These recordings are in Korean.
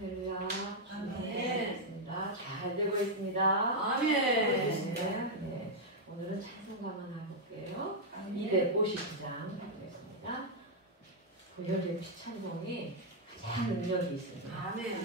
할렐루야. 아멘. 좋습니다. 잘 되고 있습니다. 아멘. 네. 오늘은 찬송가만 해볼게요. 259장 하겠습니다. 구절의 피찬송이 가장 능력이 있습니다. 아멘.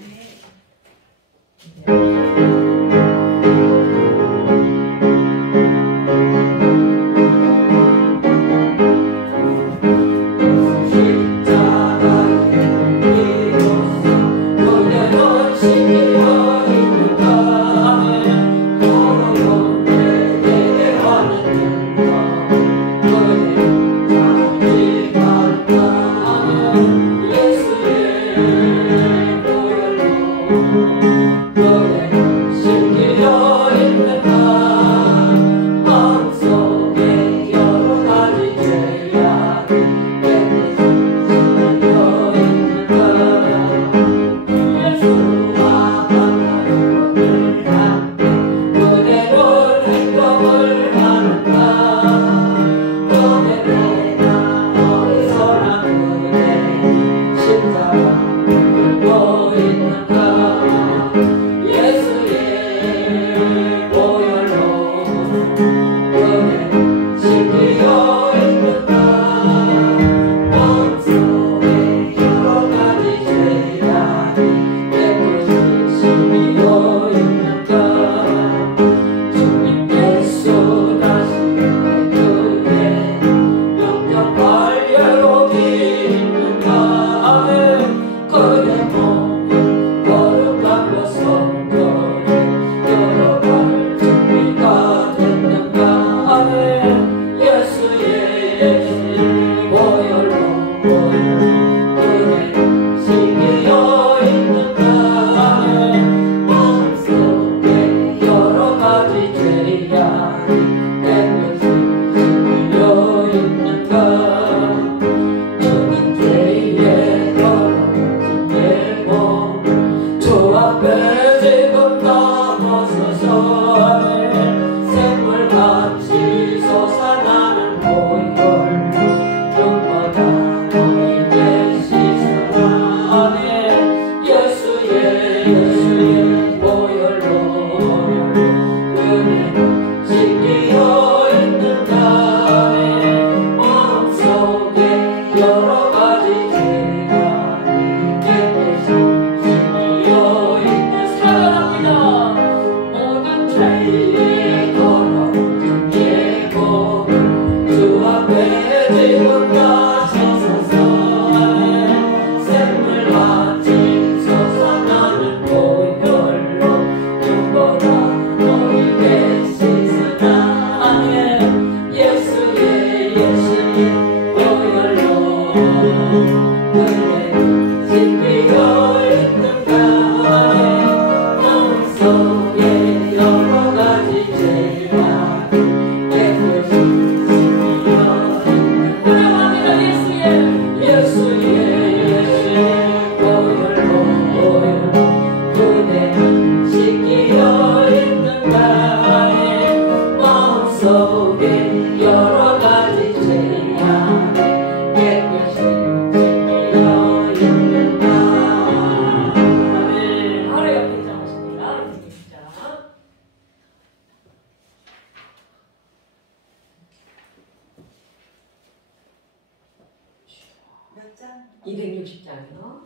몇 장? 260장이요.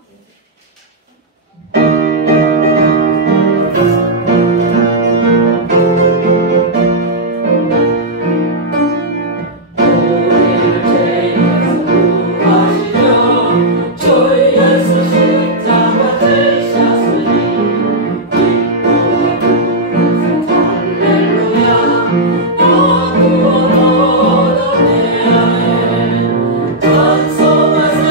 찬송하세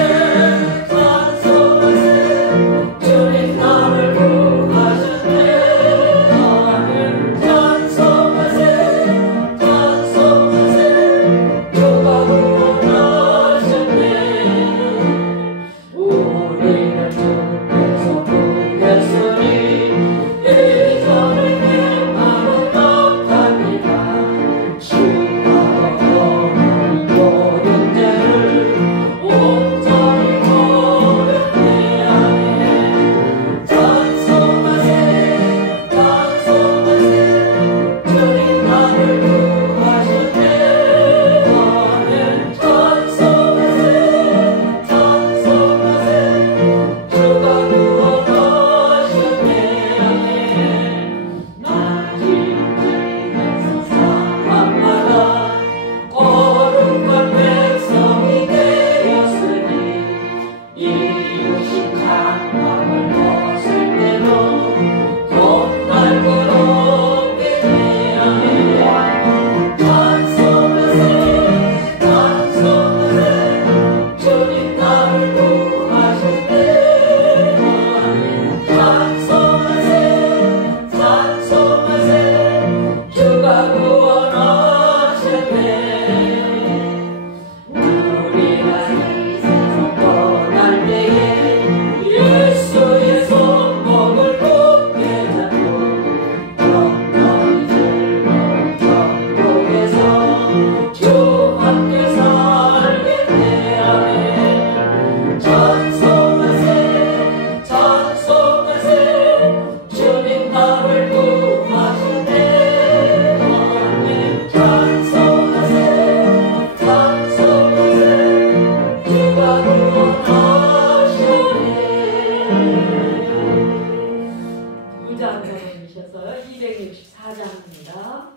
시작합니다.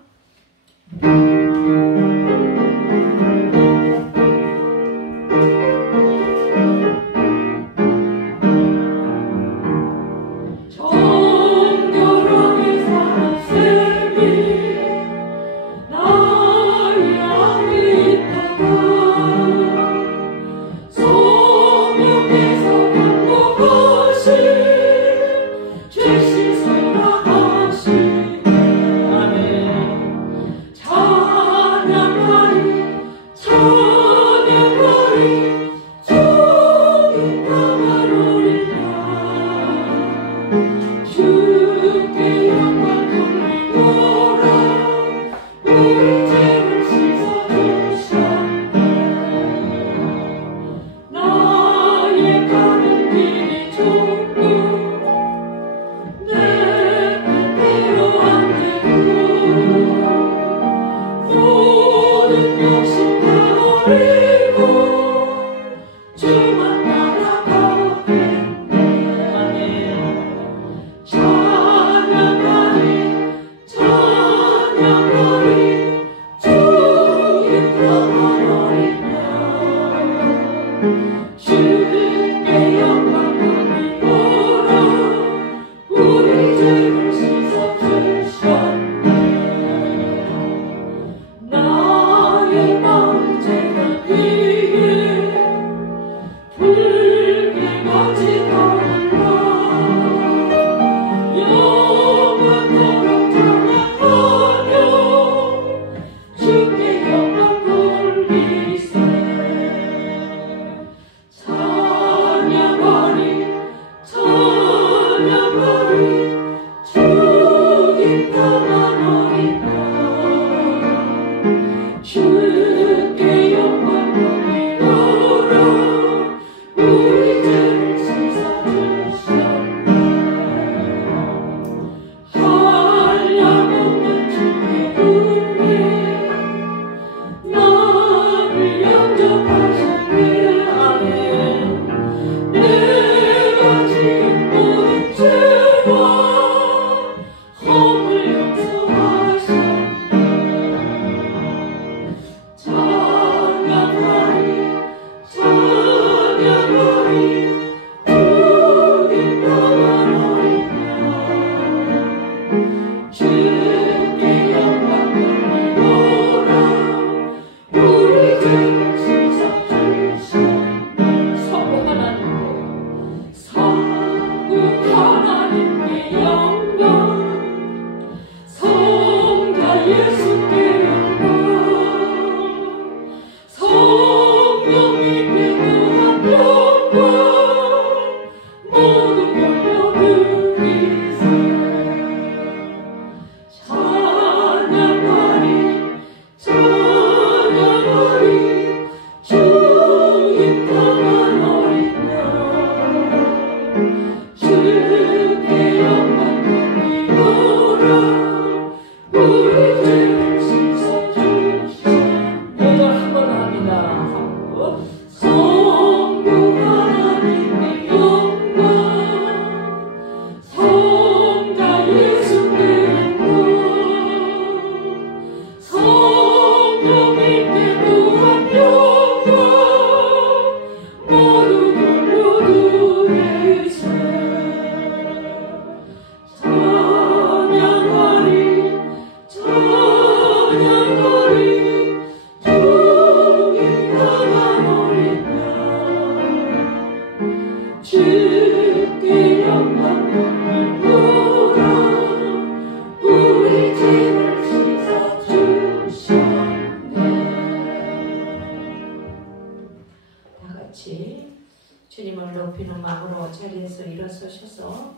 주님을 높이는 마음으로 자리에서 일어서셔서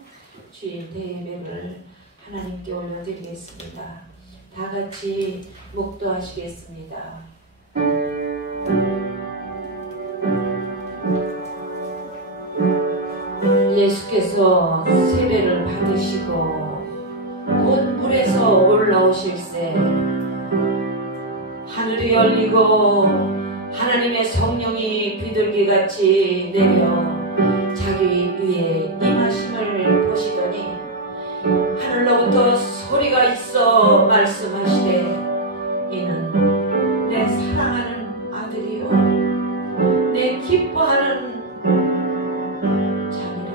주일 대예배를 하나님께 올려드리겠습니다. 다 같이 목도하시겠습니다. 예수께서 세례를 받으시고 곧 물에서 올라오실새 하늘이 열리고 하나님의 성령이 비둘기같이 내려 자기 위에 임하심을 보시더니 하늘로부터 소리가 있어 말씀하시되 이는 내 사랑하는 아들이요 내 기뻐하는 자니라.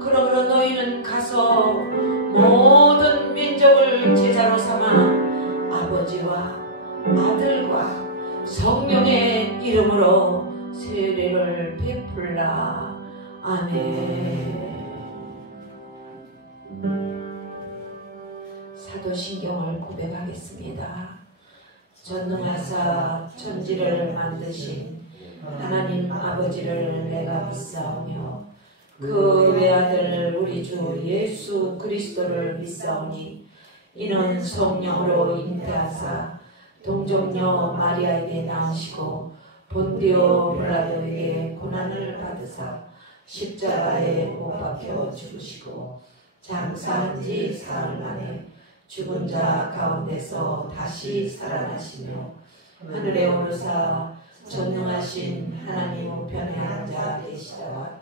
그러므로 너희는 가서 모든 민족을 제자로 삼아 아버지와 아들과 성령의 이름으로 세례를 베풀라. 아멘. 사도신경을 고백하겠습니다. 전능하사 천지를 만드신 하나님 아버지를 내가 믿사오며 그 외아들 우리 주 예수 그리스도를 믿사오니 이는 성령으로 잉태하사 동정녀 마리아에게 낳으시고 본디오 빌라도에게 고난을 받으사 십자가에 못 박혀 죽으시고 장사한 지 사흘 만에 죽은 자 가운데서 다시 살아나시며 하늘에 오르사 전능하신 하나님 우편에 앉아 계시다가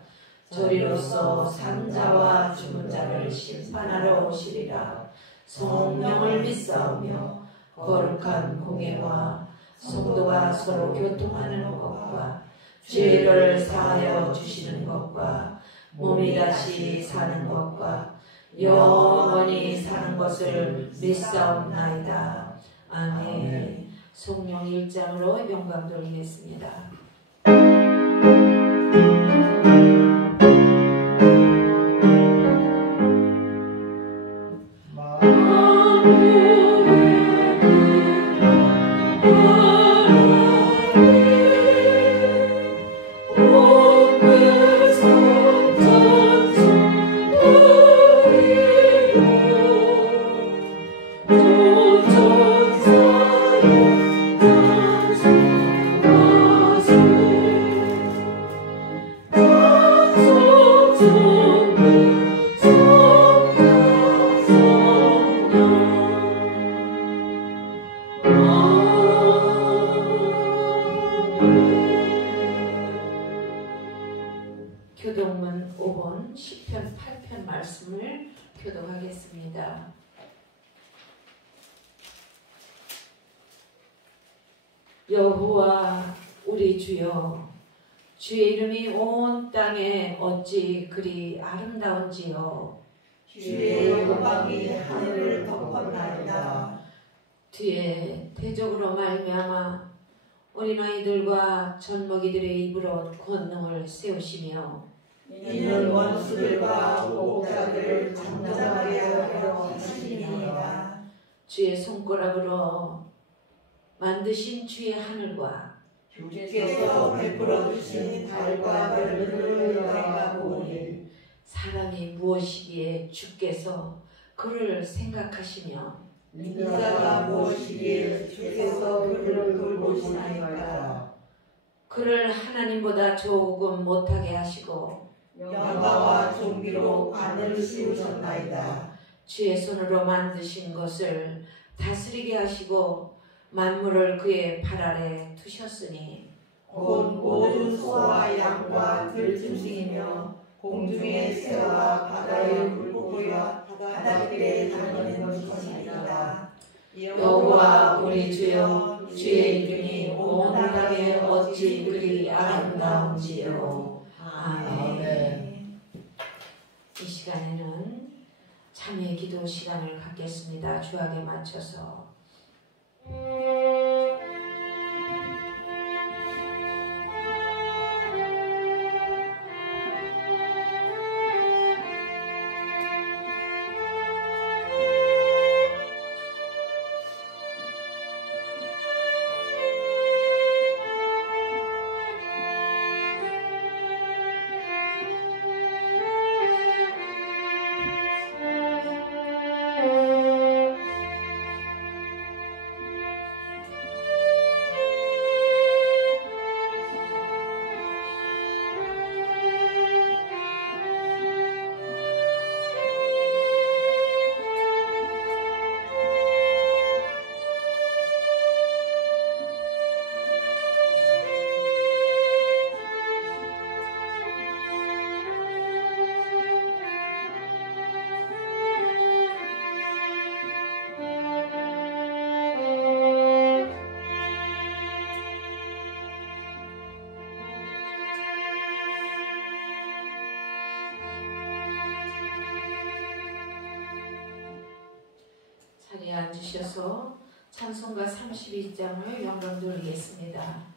저리로서 산자와 죽은 자를 심판하러 오시리라. 성령을 믿사오며 거룩한 공예와 성도가 서로 교통하는 것과 죄를 사하여 주시는 것과 몸이 다시 사는 것과 영원히 사는 것을 믿사옵나이다. 아멘. 성령 1장으로 영광 돌리겠습니다. 교동문 5번 10편 8편 말씀을 교독하겠습니다. 여호와 우리 주여, 주의 이름이 온 땅에 어찌 그리 아름다운지요. 주의 영광이 하늘을 덮었나이다. 뒤에 대적으로 말미암아 어린아이들과 젖먹이들의 입으로 권능을 세우시며 이는 원수들과 목자들을 잠잠하게 하려 하시니이다. 주의 손가락으로 만드신 주의 하늘과 주께서 베풀어 주신 달과 별들을 내가 보니 사람이 무엇이기에 주께서 그를 생각하시며 인자가 무엇이기에 주께서 그를 돌보시나이까. 그를 하나님보다 조금 못하게 하시고 영광과 존귀로 관을 씌우셨나이다. 주의 손으로 만드신 것을 다스리게 하시고 만물을 그의 발 아래 두셨으니 곧 모든 소와 양과 들짐승이며 공중의 새와 바다의 물고기와 바닷길에 다니는 것이니이다. 여호와 우리 주여, 주의 이름이 온 땅에 어찌 그리 아름다운지요. 아멘. 이 시간에는 참회 기도 시간을 갖겠습니다. 주악에 맞춰서 자리에 앉으셔서 찬송가 32장을 영광 돌리겠습니다.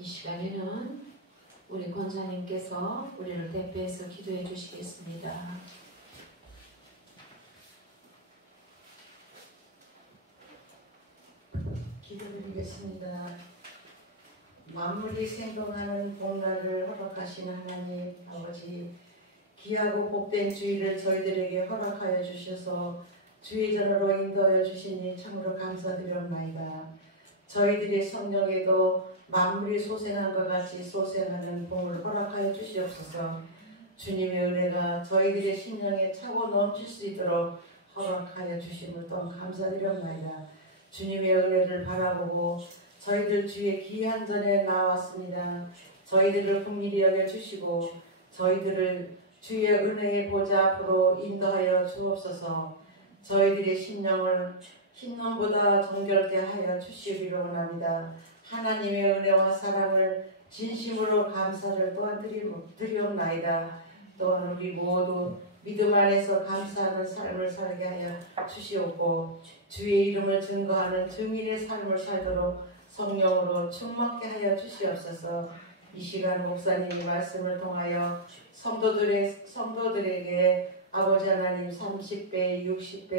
이 시간에는 우리 권사님께서 우리를 대표해서 기도해 주시겠습니다. 기도드리겠습니다. 만물이 생동하는 복날을 허락하시는 하나님 아버지, 귀하고 복된 주일을 저희들에게 허락하여 주셔서 주의 전으로 인도하여 주시니 참으로 감사드립니다. 저희들의 성령에도 만물이 소생한 것 같이 소생하는 복을 허락하여 주시옵소서. 주님의 은혜가 저희들의 심령에 차고 넘칠 수 있도록 허락하여 주심을 또한 감사드립니다. 주님의 은혜를 바라보고 저희들 주의 귀한 전에 나왔습니다. 저희들을 긍휼히 여겨주시고 저희들을 주의 은혜의 보좌 앞으로 인도하여 주옵소서. 저희들의 심령을 흰눈보다 정결케 하여 주시기를 원합니다. 하나님의 은혜와 사랑을 진심으로 감사를 또한 드리옵나이다. 또한 우리 모두 믿음 안에서 감사하는 삶을 살게 하여 주시옵고 주의 이름을 증거하는 증인의 삶을 살도록 성령으로 충만케 하여 주시옵소서. 이 시간 목사님의 말씀을 통하여 성도들에게 아버지 하나님 30배, 60배,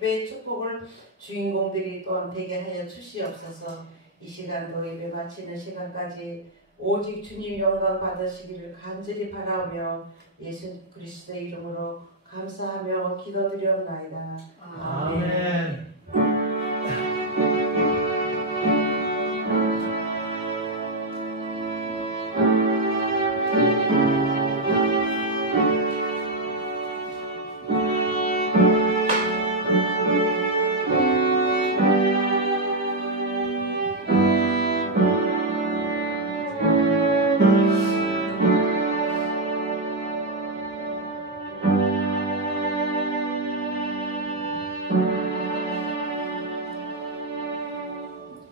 100배의 축복을 주인공들이 또한 되게 하여 주시옵소서. 이 시간도 예배 마치는 시간까지 오직 주님 영광 받으시기를 간절히 바라오며 예수 그리스도의 이름으로 감사하며 기도드리옵나이다. 아멘.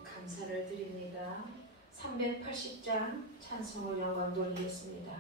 감사를 드립니다. 380장 찬송을 영광 돌리겠습니다.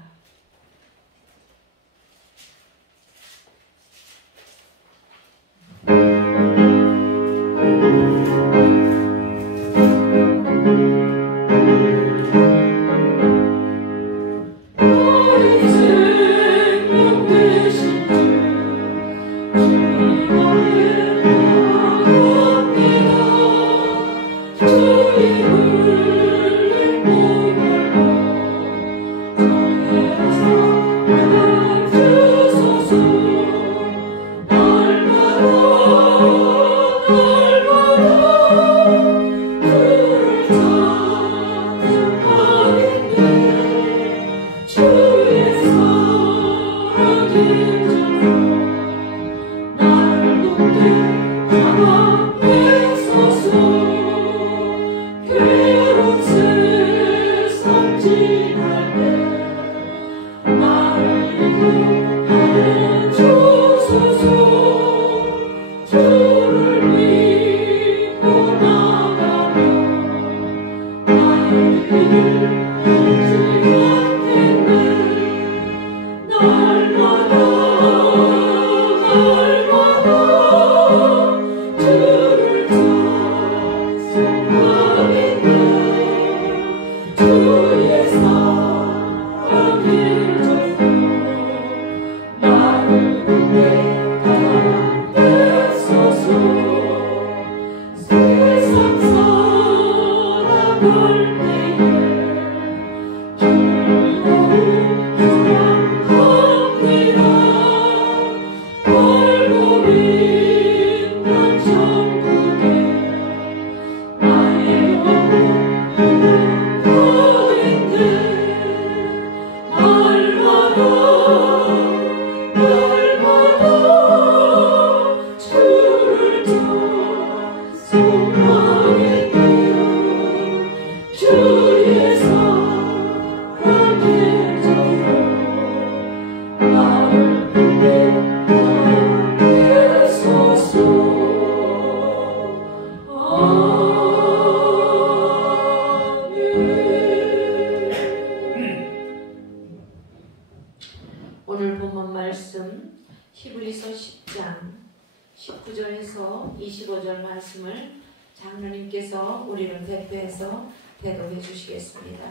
기도해서 25절 말씀을 장로님께서 우리를 대표해서 대독해 주시겠습니다.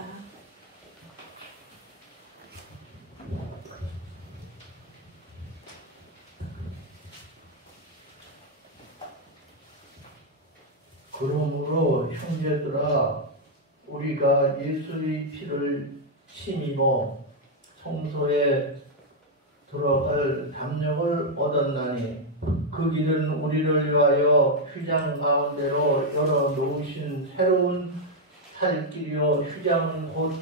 그러므로 형제들아, 우리가 예수의 피를 힘입어 성소에 들어갈 담력을 얻었나니 그 길은 우리를 위하여 휘장 가운데로 열어 놓으신 새로운 살 길이요 휘장은 곧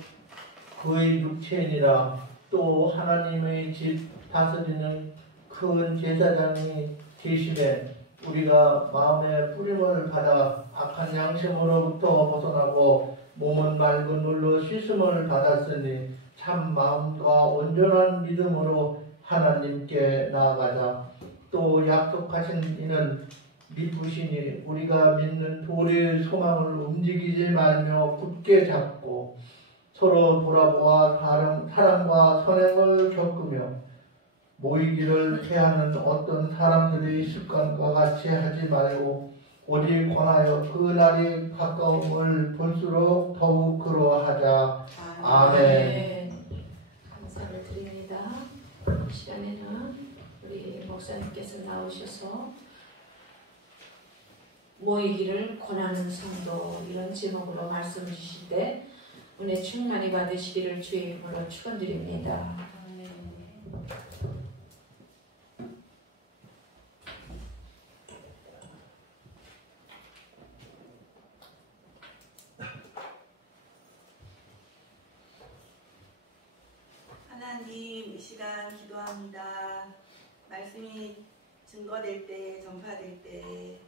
그의 육체니라. 또 하나님의 집 다스리는 큰 제사장이 계시되 우리가 마음의 뿌림을 받아 악한 양심으로부터 벗어나고 몸은 맑은 물로 씻음을 받았으니 참 마음과 온전한 믿음으로 하나님께 나아가자. 또 약속하신 이는 믿으시니 우리가 믿는 도리의 소망을 움직이지 말며 굳게 잡고 서로 돌아보아 사랑과 선행을 겪으며 모이기를 해하는 어떤 사람들의 습관과 같이 하지 말고 오직 권하여 그 날이 가까움을 볼수록 더욱 그러하자. 아멘. 감사를 드립니다. 이 시간에는 우리 목사님께서 나오셔서 모이기를 권하는 성도 이런 제목으로 말씀 주실 때 은혜 충만히 받으시기를 주의 이름으로 축원드립니다. 하나님, 이 시간 기도합니다. 말씀이 증거될 때, 전파될 때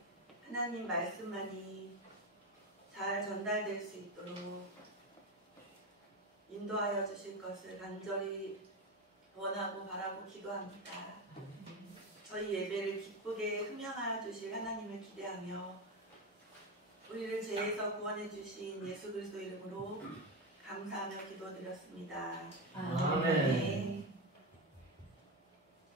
하나님 말씀만이 잘 전달될 수 있도록 인도하여 주실 것을 간절히 원하고 바라고 기도합니다. 저희 예배를 기쁘게 흠양하여 주실 하나님을 기대하며 우리를 죄에서 구원해 주신 예수 그리스도 이름으로 감사하며 기도드렸습니다. 아멘.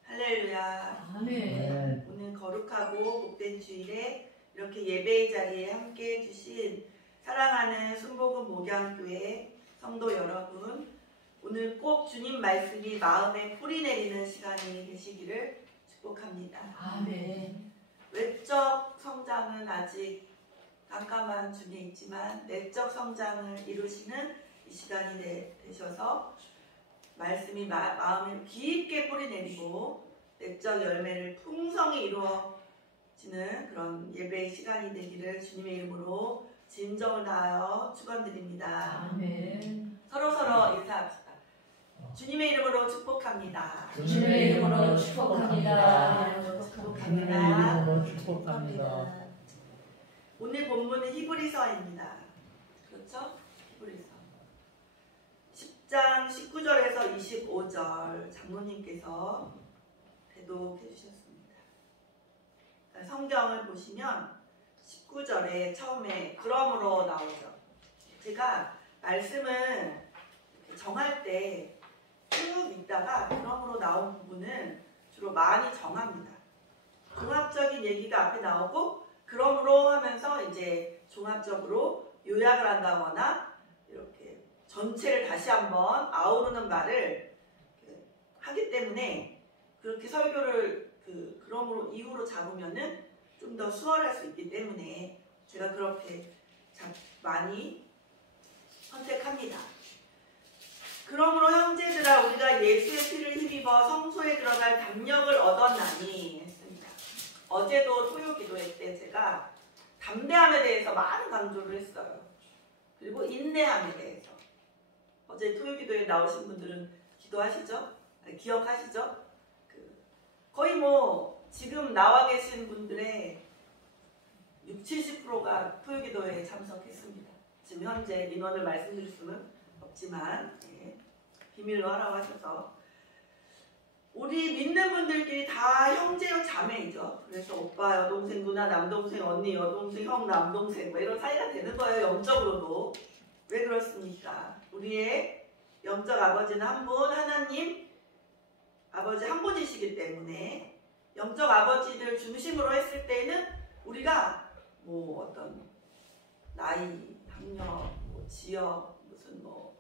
할렐루야. 아멘. 오늘 거룩하고 복된 주일에 이렇게 예배의 자리에 함께 해주신 사랑하는 순복음 목양교회 성도 여러분, 오늘 꼭 주님 말씀이 마음에 뿌리 내리는 시간이 되시기를 축복합니다. 아멘. 외적 성장은 아직 깜깜한 중에 있지만 내적 성장을 이루시는 이 시간이 되셔서 말씀이 마음에 깊게 뿌리 내리고 내적 열매를 풍성히 이루어지는 그런 예배의 시간이 되기를 주님의 이름으로 진정을 다하여 축원드립니다. 아멘. 서로서로 인사합시다. 주님의 이름으로 축복합니다. 주님의 이름으로 축복합니다. 주님의 이름으로 축복합니다. 오늘 본문은 히브리서입니다. 그렇죠? 히브리서 10장 19절에서 25절 장로님께서 대독해 주셨습니다. 성경을 보시면 19절에 처음에 그러므로 나오죠. 제가 말씀을 정할 때 쭉 읽다가 그러므로 나온 부분은 주로 많이 정합니다. 종합적인 얘기가 앞에 나오고 그러므로 하면서 이제 종합적으로 요약을 한다거나 이렇게 전체를 다시 한번 아우르는 말을 하기 때문에 그렇게 설교를 그러므로 이후로 잡으면은 좀 더 수월할 수 있기 때문에 제가 그렇게 많이 선택합니다. 그러므로 형제들아 우리가 예수의 피를 힘입어 성소에 들어갈 담력을 얻었나니 했습니다. 어제도 토요 기도회 때 제가 담대함에 대해서 많은 강조를 했어요. 그리고 인내함에 대해서. 어제 토요 기도에 나오신 분들은 기도하시죠? 기억하시죠? 거의 뭐 지금 나와 계신 분들의 60-70%가 토요 기도회에 참석했습니다. 지금 현재 민원을 말씀드릴 수는 없지만 비밀로 하라고 하셔서 우리 믿는 분들끼리 다 형제요 자매이죠. 그래서 오빠, 여동생, 누나, 남동생, 언니, 여동생, 형, 남동생 뭐 이런 사이가 되는 거예요. 영적으로도. 왜 그렇습니까? 우리의 영적 아버지는 한 분, 하나님 아버지 한 분이시기 때문에 영적 아버지들 중심으로 했을 때는 우리가 뭐 어떤 나이, 학력, 뭐 지역, 무슨 뭐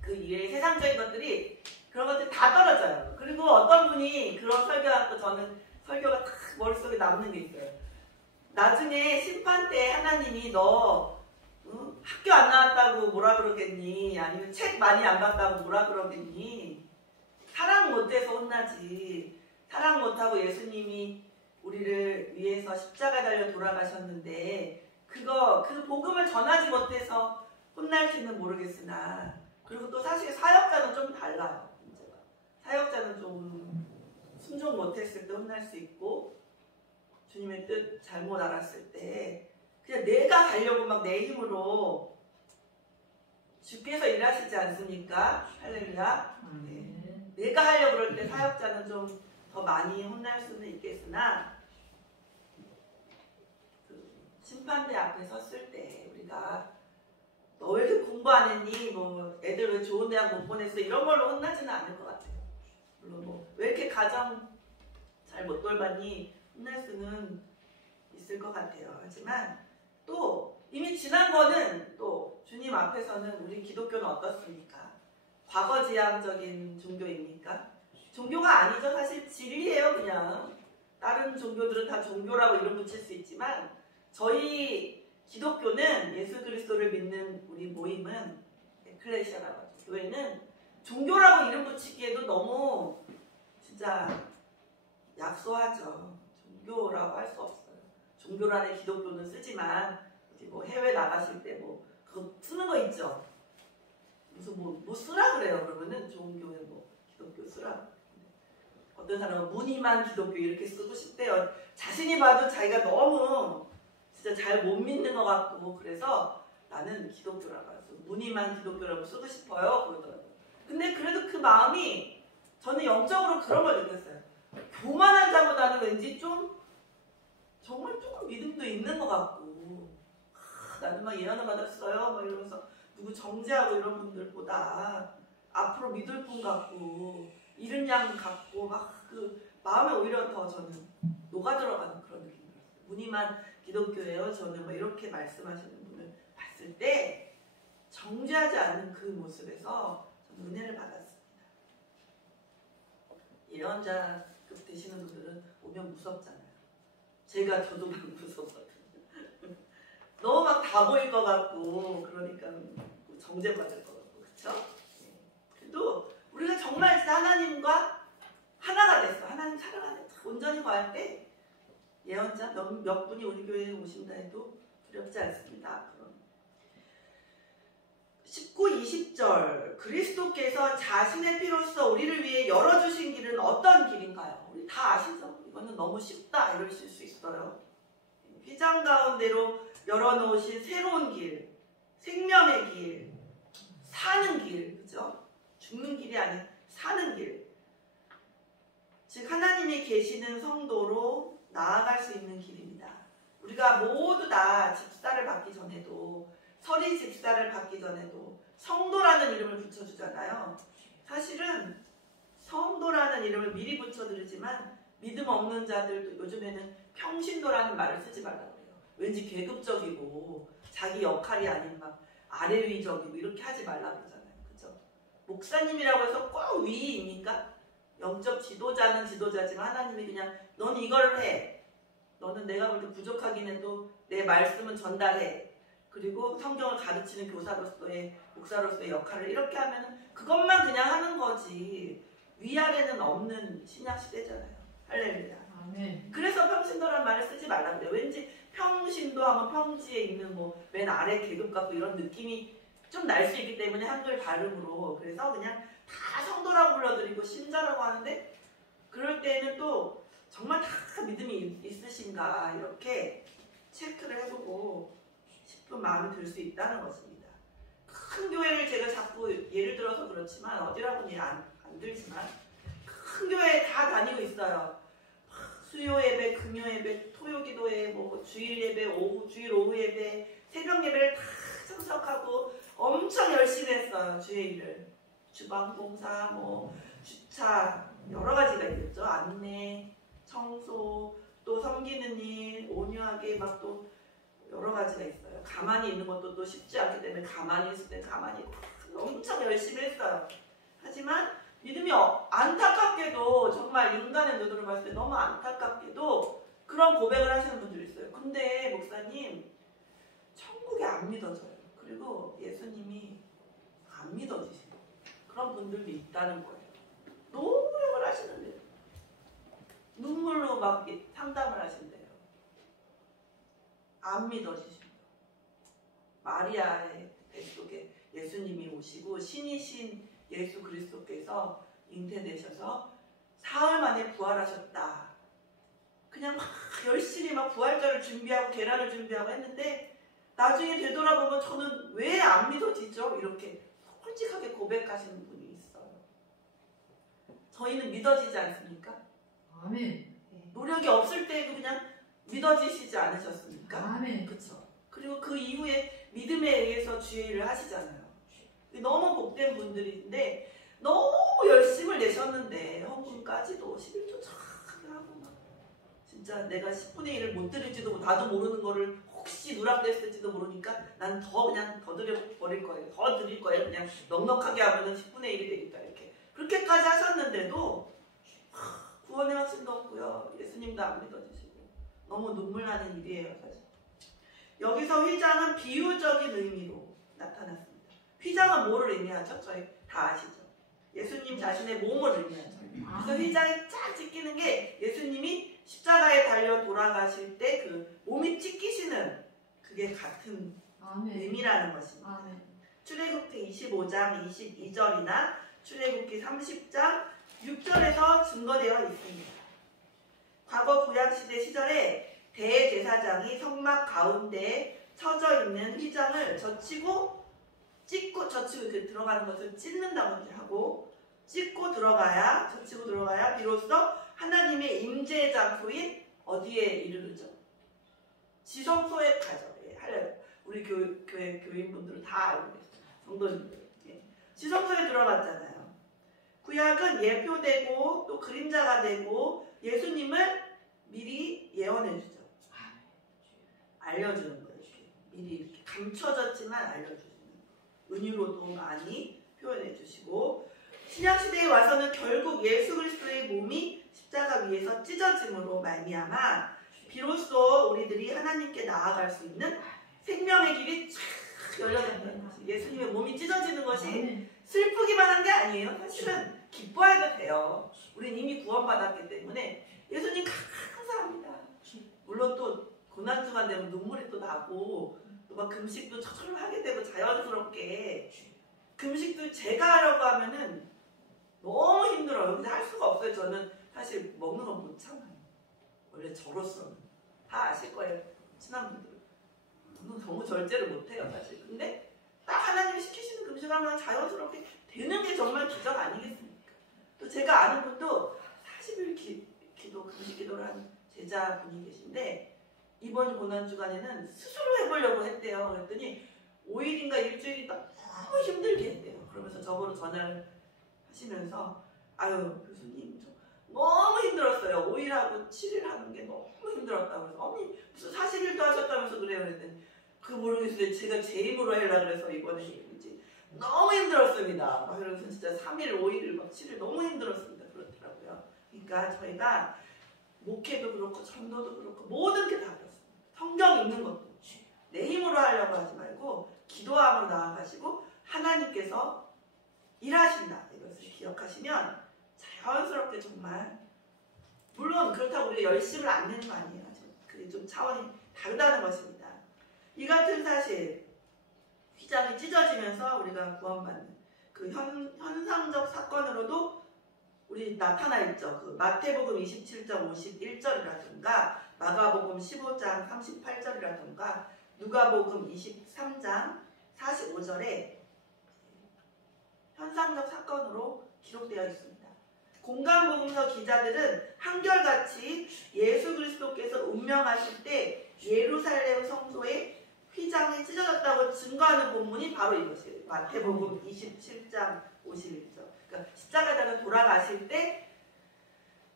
그 이외의 세상적인 것들이 그런 것들이 다 떨어져요. 그리고 어떤 분이 그런 설교하고 저는 설교가 딱 머릿속에 남는 게 있어요. 나중에 심판 때 하나님이 너 학교 안 나왔다고 뭐라 그러겠니? 아니면 책 많이 안 봤다고 뭐라 그러겠니? 사랑 못해서 혼나지. 사랑 못하고 예수님이 우리를 위해서 십자가 달려 돌아가셨는데 그 복음을 전하지 못해서 혼날지는 모르겠으나, 그리고 또 사실 사역자는 좀 달라요. 문제가. 사역자는 좀 순종 못했을 때 혼날 수 있고, 주님의 뜻 잘못 알았을 때 그냥 내가 가려고 막 내 힘으로, 주께서 일하시지 않습니까? 할렐루야. 네. 내가 하려고 그럴 때 사역자는 좀 더 많이 혼날 수는 있겠으나, 심판대 앞에 섰을 때 우리가 너 왜 이렇게 공부 안 했니? 뭐 애들 왜 좋은 대학 못 보냈어? 이런 걸로 혼나지는 않을 것 같아요. 물론 뭐 왜 이렇게 가정 잘 못 돌봤니? 혼날 수는 있을 것 같아요. 하지만 또 이미 지난 거는 또 주님 앞에서는 우리 기독교는 어떻습니까? 과거지향적인 종교입니까? 종교가 아니죠. 사실 진리예요. 그냥 다른 종교들은 다 종교라고 이름 붙일 수 있지만 저희 기독교는 예수 그리스도를 믿는 우리 모임은 에클레시아라고 하죠. 교회는 종교라고 이름 붙이기에도 너무 진짜 약소하죠. 종교라고 할 수 없어요. 종교란에 기독교는 쓰지만 뭐 해외 나가실 때 뭐 그거 쓰는 거 있죠. 무슨 뭐 쓰라 그래요. 그러면은 종교에 뭐 기독교 쓰라. 어떤 사람은 무늬만 기독교 이렇게 쓰고 싶대요. 자신이 봐도 자기가 너무 진짜 잘 못 믿는 것 같고, 그래서 나는 기독교라고 해서 무늬만 기독교라고 쓰고 싶어요. 그러더라고요. 근데 그래도 그 마음이 저는 영적으로 그런 걸 느꼈어요. 교만한 자보다는 왠지 좀 정말 조금 믿음도 있는 것 같고, 나는 막 예언을 받았어요 막 이러면서 누구 정죄하고 이런 분들보다 앞으로 믿을 분 같고 이른 양 같고 막 그 마음에 오히려 더 저는 녹아 들어가는 그런 느낌이 들었어요. 무늬만 기독교예요 저는 막 이렇게 말씀하시는 분을 봤을 때 정죄하지 않는 그 모습에서 저는 은혜를 받았습니다. 예언자급 되시는 분들은 오면 무섭잖아요. 저도 막 무섭거든요. 너무 막 다 보일 것 같고 그러니까 정죄받을 것 같고, 그렇죠? 그래도 우리가 정말 진짜 하나님과 하나가 됐어. 하나님 사랑하는 온전히 거할 때 예언자 몇 분이 우리 교회에 오신다 해도 두렵지 않습니다. 그럼 19, 20절 그리스도께서 자신의 피로써 우리를 위해 열어주신 길은 어떤 길인가요? 우리 다 아시죠? 이거는 너무 쉽다 이러실 수 있어요. 휘장 가운데로 열어놓으신 새로운 길, 생명의 길, 사는 길, 그죠? 죽는 길이 아닌 사는 길. 즉 하나님이 계시는 성도로 나아갈 수 있는 길입니다. 우리가 모두 다 집사를 받기 전에도, 서리 집사를 받기 전에도 성도라는 이름을 붙여주잖아요. 사실은 성도라는 이름을 미리 붙여드리지만 믿음 없는 자들도 요즘에는 평신도라는 말을 쓰지 말라고 해요. 왠지 계급적이고 자기 역할이 아닌 막 아래위적이고 이렇게 하지 말라고 그러잖아요. 그죠? 목사님이라고 해서 꼭 위입니까? 영적 지도자는 지도자지만 하나님이 그냥 넌 이걸 해. 너는 내가 볼 때 부족하긴 해도 내 말씀은 전달해. 그리고 성경을 가르치는 교사로서의 목사로서의 역할을 이렇게 하면 그것만 그냥 하는 거지 위아래는 없는 신약 시대잖아요. 할렐루야. 아멘. 그래서 평신도라는 말을 쓰지 말라고 그래요. 왠지 평신도 하면 평지에 있는 뭐 맨 아래 계급 같고 이런 느낌이 좀 날 수 있기 때문에 한글 발음으로 그래서 그냥 다 성도라고 불러드리고 신자라고 하는데, 그럴 때는 또 정말 다 믿음이 있으신가 이렇게 체크를 해보고 싶은 마음이 들 수 있다는 것입니다. 큰 교회를 제가 자꾸 예를 들어서 그렇지만 어디라고는 안 들지만 큰 교회에 다 다니고 있어요. 수요 예배, 금요 예배, 토요 기도회, 뭐 주일 예배, 주일 오후 예배, 새벽 예배를 다 참석하고 엄청 열심히 했어요. 주의 일을. 주방 공사, 뭐 주차 여러 가지가 있겠죠. 안내, 청소, 또 섬기는 일, 온유하게 막 또 여러 가지가 있어요. 가만히 있는 것도 또 쉽지 않기 때문에 가만히 있을 때 가만히 엄청 열심히 했어요. 하지만 믿음이 안타깝게도 정말 인간의 눈으로 봤을 때 너무 안타깝게도 그런 고백을 하시는 분들이 있어요. 근데 목사님 천국에 안 믿어져요. 그리고 예수님이 안 믿어지시고 그런 분들도 있다는 거예요. 노력을 하시는데 눈물로 막 상담을 하신대요. 안 믿어지신다. 마리아의 뱃속에 예수님이 오시고 신이신 예수 그리스도께서 잉태되셔서 사흘 만에 부활하셨다. 그냥 막 열심히 막 부활절을 준비하고 계란을 준비하고 했는데 나중에 되돌아보면 저는 왜 안 믿어지죠? 이렇게 솔직하게 고백하시는 분이 있어요. 저희는 믿어지지 않습니까? 아멘. 노력이 없을 때도 그냥 믿어지시지 않으셨습니까? 아멘. 그렇죠. 그리고 그 이후에 믿음에 의해서 주의 일을 하시잖아요. 너무 복된 분들인데 너무 열심을 내셨는데 헌금까지도 11조 쫙 하고 막 진짜 내가 10분의 1을 못 드릴지도 나도 모르는 거를 혹시 누락됐을지도 모르니까 난 더 그냥 더 드려버릴 거예요. 더 드릴 거예요. 그냥 넉넉하게 하면은 10분의 1이 되니까 이렇게 그렇게까지 하셨는데도 구원의 확신도 없고요. 예수님도 안 믿어주시고 너무 눈물 나는 일이에요. 사실. 여기서 휘장은 비유적인 의미로 나타났습니다. 휘장은 뭐를 의미하죠? 저희 다 아시죠? 예수님 자신의 몸을 의미하죠. 그래서 휘장이 쫙 찢기는 게 예수님이 십자가에 달려 돌아가실 때 그 몸이 찢기시는 그게 같은 의미라는 것입니다. 아멘. 출애굽기 25장 22절이나 출애굽기 30장 6절에서 증거되어 있습니다. 과거 구약시대 시절에 대제사장이 성막 가운데에 쳐져 있는 휘장을 젖히고 이렇게 들어가는 것을 찢는다고 하고 찢고 들어가야 젖히고 들어가야 비로소 하나님의 임재 장소인 어디에 이르르죠? 지성소에 가죠. 예, 우리 교회 교인분들은 다 알고 계세요. 성도님들. 예. 지성소에 들어갔잖아요. 구약은 예표되고 또 그림자가 되고 예수님을 미리 예언해 주죠. 알려주는 거예요. 미리 이렇게 감춰졌지만 알려주시는 은유로도 많이 표현해 주시고 신약시대에 와서는 결국 예수 그리스도의 몸이 십자가 위에서 찢어짐으로 말미암아 비로소 우리들이 하나님께 나아갈 수 있는 생명의 길이 쫙 열려진다는 것이 예수님의 몸이 찢어지는 것이 슬프기만 한 게 아니에요. 사실은 기뻐해도 돼요. 우린 이미 구원받았기 때문에 예수님 감사합니다. 물론 또 고난주간 되면 눈물이 또 나고 또 막 금식도 처럼 하게 되고 자연스럽게 금식도 제가 하려고 하면은 너무 힘들어요. 근데 할 수가 없어요. 저는 사실 먹는 건 못 참아요. 원래 저로서는 다 아실 거예요. 친한 분들 너무 절제를 못해요 사실. 근데 딱 하나님이 시키시는 금식을 하면 자연스럽게 되는 게 정말 기적 아니겠습니까? 또 제가 아는 분도 40일 기도 금식 기도를 한 제자분이 계신데 이번 고난주간에는 스스로 해보려고 했대요. 그랬더니 5일인가 일주일이 너무 힘들게 했대요. 그러면서 저보고 전화를 하시면서 아유 교수님 저 너무 힘들었어요. 5일하고 7일 하는 게 너무 힘들었다고 그래서 언니 무슨 40일도 하셨다면서 그래요. 그랬더니 그 모르겠어요. 제가 제 힘으로 하려고 그래서 이번에 이제 너무 힘들었습니다. 막 이러면서 진짜 3일, 5일, 막 7일 너무 힘들었습니다. 그렇더라고요. 그러니까 저희가 목회도 그렇고 전도도 그렇고 모든 게 다 그렇습니다. 성경 읽는 것도 내 힘으로 하려고 하지 말고 기도함으로 나아가시고 하나님께서 일하신다. 이것을 기억하시면 자연스럽게 정말 물론 그렇다고 우리가 열심을 안 내는 거 아니에요. 그게 좀 차원이 다르다는 것입니다. 이 같은 사실 휘장이 찢어지면서 우리가 구원받는 그 현상적 사건으로도 우리 나타나 있죠. 그 마태복음 27장 51절이라든가 마가복음 15장 38절이라든가 누가복음 23장 45절에 현상적 사건으로 기록되어 있습니다. 공간복음서 기자들은 한결같이 예수 그리스도께서 운명하실 때 예루살렘 성소에 휘장이 찢어졌다고 증거하는 본문이 바로 이것이에요. 마태복음 27장 51절. 그러니까 십자가에 달려 돌아가실 때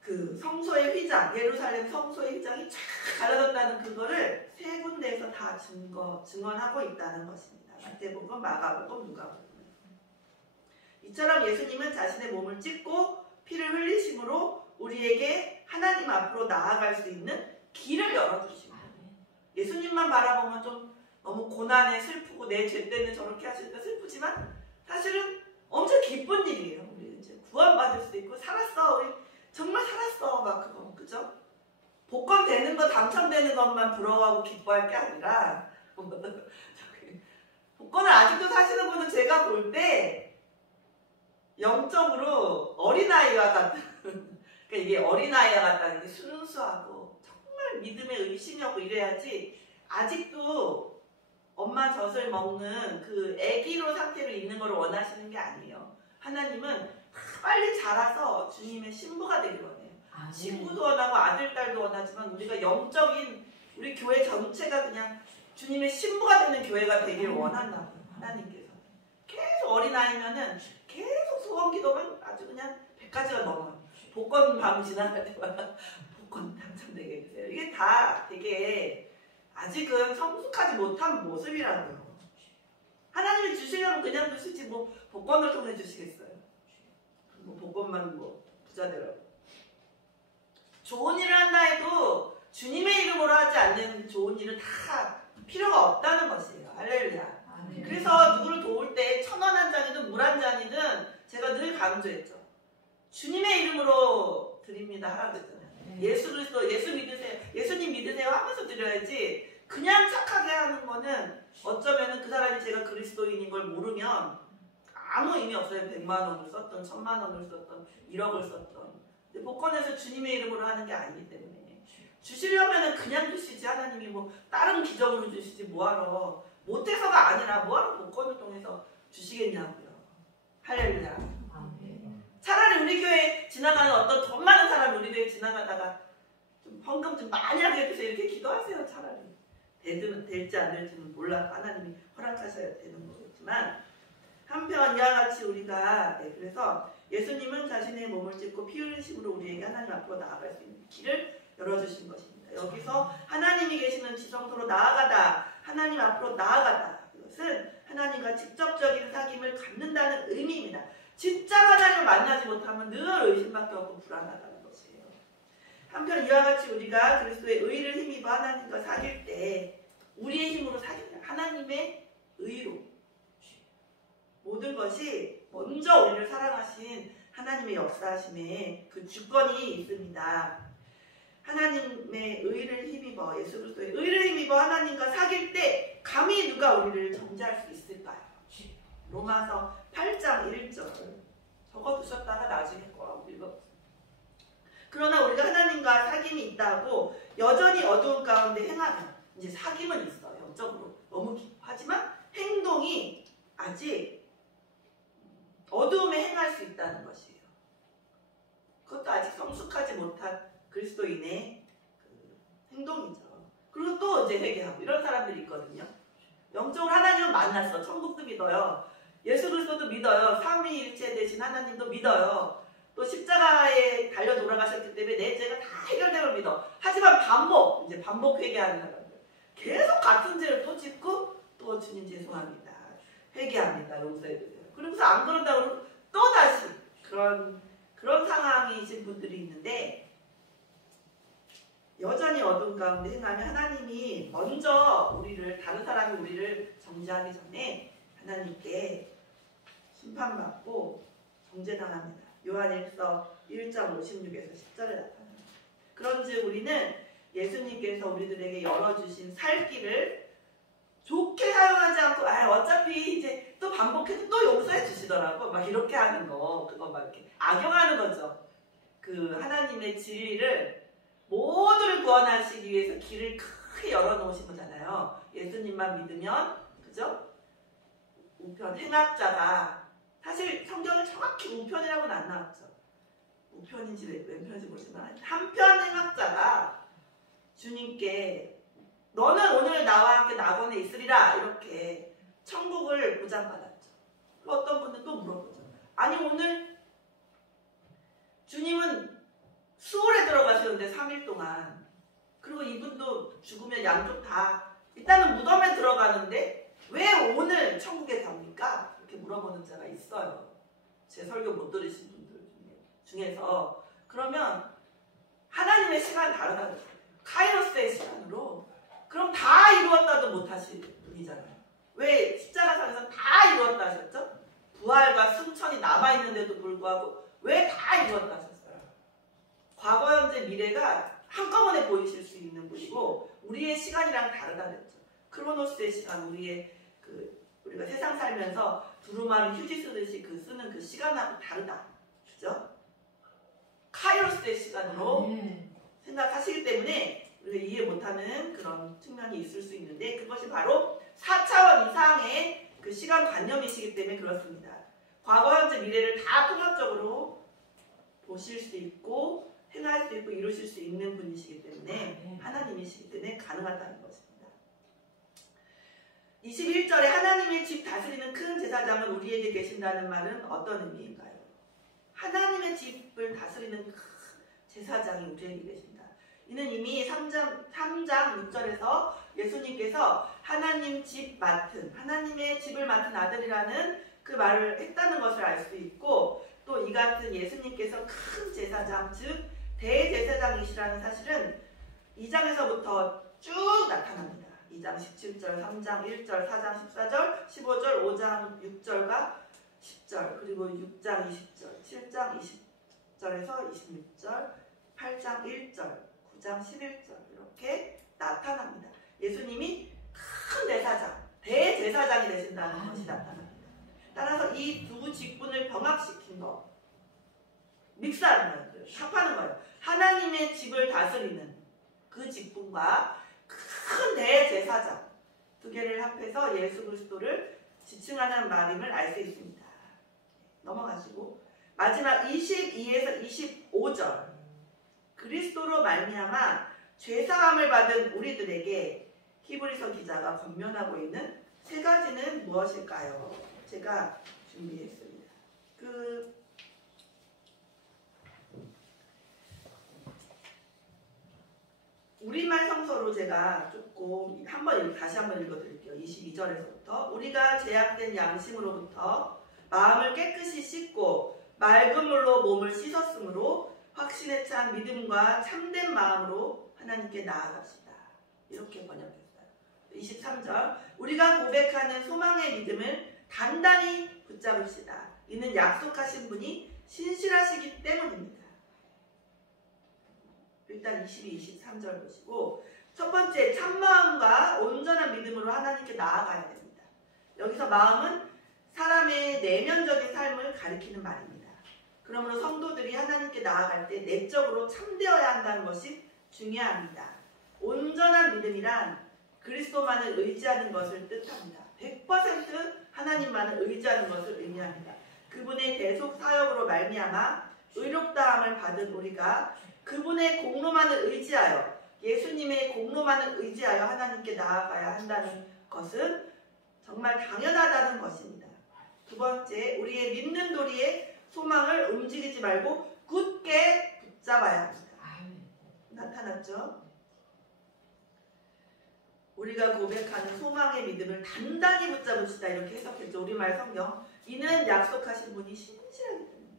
그 성소의 휘장, 예루살렘 성소의 휘장이 쫙 갈라졌다는 그거를 세 군데에서 다 증언하고 있다는 것입니다. 마태복음, 마가복음, 누가복음. 이처럼 예수님은 자신의 몸을 찢고 피를 흘리심으로 우리에게 하나님 앞으로 나아갈 수 있는 길을 열어주시고, 예수님만 바라보면 좀 너무 고난에 슬프고 내 죄 때문에 저렇게 하시니까 슬프지만 사실은 엄청 기쁜 일이에요. 우리 이제 구원받을 수 있고 살았어, 우리 정말 살았어, 막 그거, 그죠? 복권 되는 거, 당첨되는 것만 부러워하고 기뻐할 게 아니라 복권을 아직도 사시는 분은 제가 볼 때 영적으로 어린아이와 같은 그러니까 이게 어린아이와 같다는 게 순수하고 정말 믿음에 의심이 없고 이래야지 아직도 엄마 젖을 먹는 그 아기로 상태로 있는 걸 원하시는 게 아니에요. 하나님은 빨리 자라서 주님의 신부가 되길 원해요. 신부도 원하고 아들, 딸도 원하지만 우리가 영적인 우리 교회 전체가 그냥 주님의 신부가 되는 교회가 되길 원한다고요. 하나님께서. 계속 어린아이면은 계속 소원 기도만 아주 그냥 100가지가 넘어요. 복권 밤 지나갈 때마다 복권 당첨되게 해주세요. 이게 다 되게 아직은 성숙하지 못한 모습이라고요. 하나님이 주시려면 그냥 주시지 뭐 복권을 통해 주시겠어요. 뭐 복권만 뭐 부자 되라고. 좋은 일을 한다 해도 주님의 이름으로 하지 않는 좋은 일은 다 필요가 없다는 것이에요. 할렐루야. 그래서 누구를 도울 때 1,000원 한 잔이든 물 한 잔이든 제가 늘 강조했죠. 주님의 이름으로 드립니다 하라고 그랬잖아요. 예수 그리스도, 예수 믿으세요, 예수님 믿으세요 하면서 드려야지. 그냥 착하게 하는 거는 어쩌면은 그 사람이 제가 그리스도인인 걸 모르면 아무 의미 없어요. 100만 원을 썼던, 1000만 원을 썼던, 1억을 썼던. 근데 복권에서 주님의 이름으로 하는 게 아니기 때문에 주시려면은 그냥 주시지, 하나님이 뭐 다른 기적으로 주시지 뭐하러, 못해서가 아니라 뭐하러 복권을 통해서 주시겠냐고요. 할렐루야. 차라리 우리 교회 지나가는 어떤 돈 많은 사람이 우리 교회 지나가다가 좀 헌금 좀 많이 하게 해주세요 이렇게 기도하세요. 차라리 될지 안 될지는 몰라, 하나님이 허락하셔야 되는 거겠지만, 한편 이와 같이 우리가 그래서 예수님은 자신의 몸을 찢고 피 흘리심으로 우리에게 하나님 앞으로 나아갈 수 있는 길을 열어주신 것입니다. 여기서 하나님이 계시는 지성소로 나아가다, 하나님 앞으로 나아가다, 이것은 하나님과 직접적인 사귐을 갖는다는 의미입니다. 진짜 하나님을 만나지 못하면 늘 의심밖에 없고 불안하다는 것이에요. 한편 이와 같이 우리가 그리스도의 의를 힘입어 하나님과 사귈 때 우리의 힘으로 사귀냐, 하나님의 의로 모든 것이 먼저 우리를 사랑하신 하나님의 역사하심에 그 주권이 있습니다. 하나님의 의를 힘입어, 예수 그리스도의 의를 힘입어 하나님과 사귈 때 감히 누가 우리를 정죄할 수 있을까요? 로마서 8장 1절 적어두셨다가 나중에 꼭 읽어보세요. 그러나 우리가 하나님과 사귐이 있다고 여전히 어두운 가운데 행하면, 이제 사귐은 있어요. 영적으로 너무 하지만 행동이 아직 어두움에 행할 수 있다는 것이에요. 그것도 아직 성숙하지 못한 그리스도인의 그 행동이죠. 그리고 또 이제 회개하고 이런 사람들이 있거든요. 영적으로 하나님을 만났어. 천국도 믿어요. 예수 그리스도도 믿어요. 삼위일체 되신 하나님도 믿어요. 또 십자가에 달려 돌아가셨기 때문에 내 죄가 다 해결된 걸 믿어. 하지만 이제 반복 회개하는 사람들. 계속 같은 죄를 또 짓고 또 주님 죄송합니다, 회개합니다, 용서해주세요. 그러고서 안 그런다고 또 다시 그런 상황이신 분들이 있는데, 여전히 어두운 가운데 행하면 하나님이 먼저 다른 사람이 우리를 정죄하기 전에 하나님께 심판받고 정죄당합니다. 요한일서 1장 56에서 10절에 나타납니다. 그런즉 우리는 예수님께서 우리들에게 열어주신 살 길을 좋게 사용하지 않고 어차피 이제 또 반복해서 또 용서해 주시더라고 막 이렇게 하는 거, 그거 막 이렇게 악용하는 거죠. 그 하나님의 진리를 모두를 구원하시기 위해서 길을 크게 열어놓으신 거잖아요. 예수님만 믿으면, 그죠? 우편 행악자가, 사실 성경은 정확히 우편이라고는 안 나왔죠. 우편인지 왼편인지 모르지만 한편 행악자가 주님께 너는 오늘 나와 함께 낙원에 있으리라 이렇게 천국을 보장받았죠. 어떤 분은 또 물어보죠. 아니 오늘 주님은 수월에 들어가시는데 3일 동안. 그리고 이분도 죽으면 양쪽 다 일단은 무덤에 들어가는데 왜 오늘 천국에 갑니까? 이렇게 물어보는 자가 있어요. 제 설교 못 들으신 분들 중에서. 그러면 하나님의 시간이 다르다고 했어요. 카이로스의 시간으로. 그럼 다 이루었다도 못하실 분이잖아요. 왜 십자가상에서 다 이루었다 하셨죠? 부활과 승천이 남아있는데도 불구하고 왜 다 이루었다 하셨어요? 과거, 현재, 미래가 한꺼번에 보이실 수 있는 분이고 우리의 시간이랑 다르다 그랬죠. 크로노스의 시간, 우리가 세상 살면서 두루마리 휴지 쓰듯이 쓰는 그 시간하고 다르다. 그죠? 카이로스의 시간으로 생각하시기 때문에 우리가 이해 못하는 그런 측면이 있을 수 있는데 그것이 바로 4차원 이상의 그 시간관념이시기 때문에 그렇습니다. 과거, 현재, 미래를 다 통합적으로 보실 수 있고 행할 수 있고 이루실 수 있는 분이시기 때문에 하나님이시기 때문에 가능하다는 것입니다. 21절에 하나님의 집 다스리는 큰 제사장은 우리에게 계신다는 말은 어떤 의미인가요? 하나님의 집을 다스리는 큰 제사장이 우리에게 계신다. 이는 이미 3장 6절에서 예수님께서 하나님의 집을 맡은 아들이라는 그 말을 했다는 것을 알 수 있고 또 이 같은 예수님께서 큰 제사장, 즉 대제사장이시라는 사실은 2장에서부터 쭉 나타납니다. 2장 17절, 3장 1절, 4장 14절, 15절, 5장 6절과 10절, 그리고 6장 20절, 7장 20절에서 26절, 8장 1절, 9장 11절 이렇게 나타납니다. 예수님이 큰 대제사장이 되신다는 것이 나타납니다. 따라서 이 두 직분을 병합시킨 거, 믹스하는 거예요. 합하는 거예요. 하나님의 집을 다스리는 그 직분과 큰 대제사장 두 개를 합해서 예수 그리스도를 지칭하는 말임을 알 수 있습니다. 넘어가시고 마지막 22에서 25절 그리스도로 말미암아 죄사함을 받은 우리들에게 히브리서 기자가 권면하고 있는 세 가지는 무엇일까요? 제가 준비했습니다. 우리말 성서로 제가 조금 다시 한번 읽어드릴게요. 22절에서부터 우리가 죄악된 양심으로부터 마음을 깨끗이 씻고 맑은 물로 몸을 씻었으므로 확신에 찬 믿음과 참된 마음으로 하나님께 나아갑시다. 이렇게 번역했어요. 23절 우리가 고백하는 소망의 믿음을 단단히 붙잡읍시다. 이는 약속하신 분이 신실하시기 때문입니다. 일단 22, 23절 보시고 첫 번째 참마음과 온전한 믿음으로 하나님께 나아가야 됩니다. 여기서 마음은 사람의 내면적인 삶을 가리키는 말입니다. 그러므로 성도들이 하나님께 나아갈 때 내적으로 참되어야 한다는 것이 중요합니다. 온전한 믿음이란 그리스도만을 의지하는 것을 뜻합니다. 100% 하나님만을 의지하는 것을 의미합니다. 그분의 대속 사역으로 말미암아 의롭다함을 받은 우리가 그분의 공로만을 의지하여 예수님의 공로만을 의지하여 하나님께 나아가야 한다는 것은 정말 당연하다는 것입니다. 두 번째, 우리의 믿는 도리의 소망을 움직이지 말고 굳게 붙잡아야 합니다. 나타났죠? 우리가 고백하는 소망의 믿음을 단단히 붙잡읍시다 이렇게 해석했죠. 우리말 성경. 이는 약속하신 분이 신실하기 때문입니다.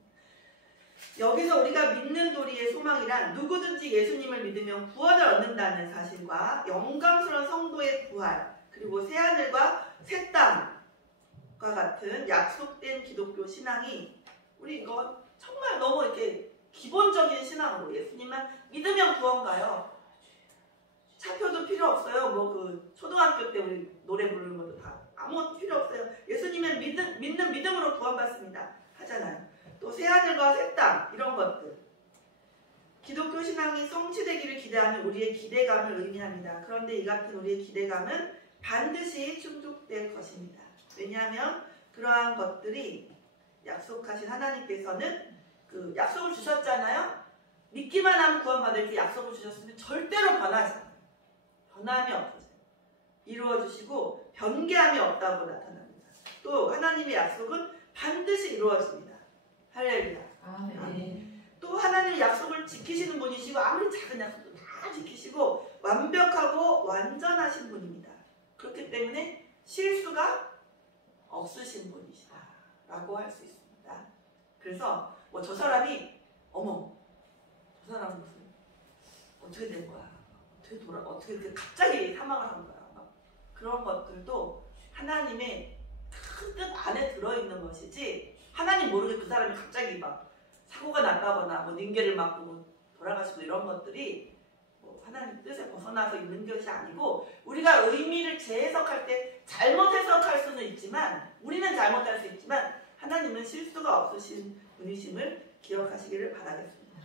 여기서 우리가 믿는 도리의 소망이란 누구든지 예수님을 믿으면 구원을 얻는다는 사실과 영광스러운 성도의 부활 그리고 새하늘과 새 땅과 같은 약속된 기독교 신앙이 우리 이거 정말 너무 이렇게 기본적인 신앙으로 예수님만 믿으면 구원 가요. 차표도 필요 없어요. 초등학교 때 우리 노래 부르는 것도 다 아무 필요 없어요. 예수님은 믿는 믿음으로 구원받습니다. 하잖아요. 또 새하늘과 새 땅 이런 것들. 기독교 신앙이 성취되기를 기대하는 우리의 기대감을 의미합니다. 그런데 이 같은 우리의 기대감은 반드시 충족될 것입니다. 왜냐하면 그러한 것들이 약속하신 하나님께서는 그 약속을 주셨잖아요. 믿기만 하면 구원받을 때 약속을 주셨으면 절대로 변하지 않아요. 변함이 없어져요. 이루어주시고 변개함이 없다고 나타납니다. 또 하나님의 약속은 반드시 이루어집니다. 할렐루야. 아멘. 또 하나님의 약속을 지키시는 분이시고 아무리 작은 약속도 다 지키시고 완벽하고 완전하신 분입니다. 그렇기 때문에 실수가 없으신 분이시다라고 할 수 있습니다. 그래서 뭐 저 사람이 어머 저 사람은 무슨 어떻게 된 거야? 어떻게 이렇게 갑자기 사망을 한 거야? 막 그런 것들도 하나님의 큰 뜻 안에 들어있는 것이지 하나님 모르게 그 사람이 갑자기 막 사고가 났다거나 뭐 닝계를 맞고 돌아가시고 이런 것들이 뭐 하나님 뜻에 벗어나서 있는 것이 아니고 우리가 의미를 재해석할 때 잘못 해석할 수는 있지만 우리는 잘못할 수 있지만 하나님은 실수가 없으신 분이심을 기억하시기를 바라겠습니다.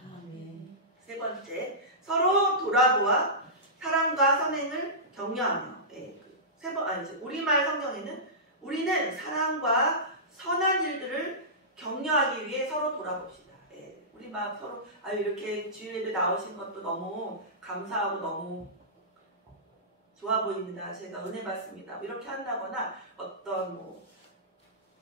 세 번째, 서로 돌아보아 사랑과 선행을 격려하며. 우리말 성경에는 우리는 사랑과 선한 일들을 격려하기 위해 서로 돌아봅시다. 우리 막 서로 이렇게 주일예배 나오신 것도 너무 감사하고 너무 좋아 보입니다. 제가 은혜 받습니다. 이렇게 한다거나 어떤 뭐